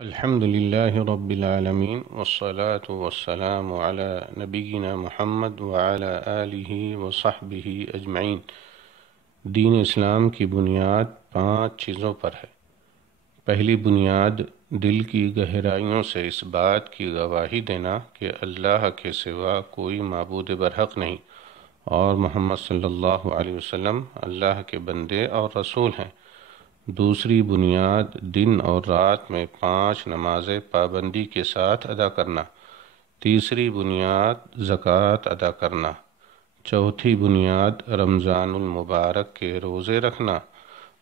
الحمد لله رب العالمين والصلاة والسلام على نبينا محمد وعلى آله وصحبه اجمعین۔ دین اسلام کی بنیاد 5 چیزوں پر ہے۔ پہلی بنیاد دل کی گہرائیوں سے اس بات کی گواہی دینا کہ اللہ کے سوا کوئی معبود برحق نہیں اور محمد صلی اللہ علیہ وسلم اللہ کے بندے اور رسول ہیں۔ دوسری بنیاد دن اور رات میں 5 نمازیں پابندی کے ساتھ ادا کرنا۔ تیسری بنیاد زکوٰۃ ادا کرنا۔ چوتھی بنیاد رمضان المبارک کے روزے رکھنا۔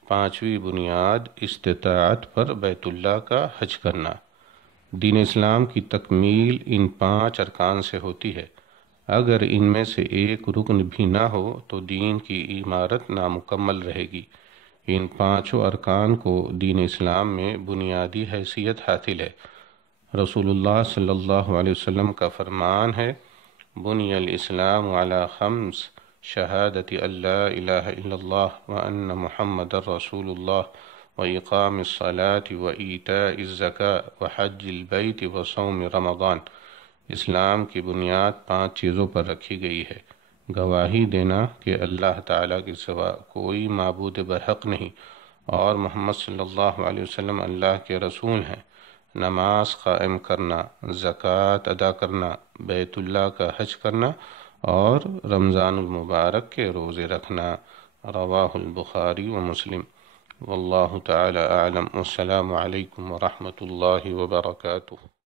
پانچویں بنیاد استطاعت پر بیت اللہ کا حج کرنا۔ دین اسلام کی تکمیل ان 5 ارکان سے ہوتی ہے۔ اگر ان میں سے ایک رکن بھی نہ ہو تو دین کی عمارت نامکمل رہے گی۔ ان 5 ارکان کو دین اسلام میں بنیادی حیثیت حاصل ہے۔ رسول اللہ صلی اللہ علیہ وسلم کا فرمان ہے: بنی الاسلام علی 5 شہادت ان لا الہ الا اللہ وان محمد رسول اللہ واقام الصلاۃ وایتاء الزکاۃ وحج البیت وصوم رمضان۔ اسلام کی بنیاد 5 چیزوں پر رکھی گئی ہے: گواہی دینا کہ اللہ تعالیٰ کے سوا کوئی معبود برحق نہیں اور محمد صلی اللہ علیہ وسلم اللہ کے رسول ہیں، نماز قائم کرنا، زکوٰۃ ادا کرنا، بیت اللہ کا حج کرنا اور رمضان المبارک کے روزے رکھنا۔ رواہ البخاری و مسلم۔ واللہ تعالی اعلم۔ والسلام علیکم ورحمۃ اللہ وبرکاتہ۔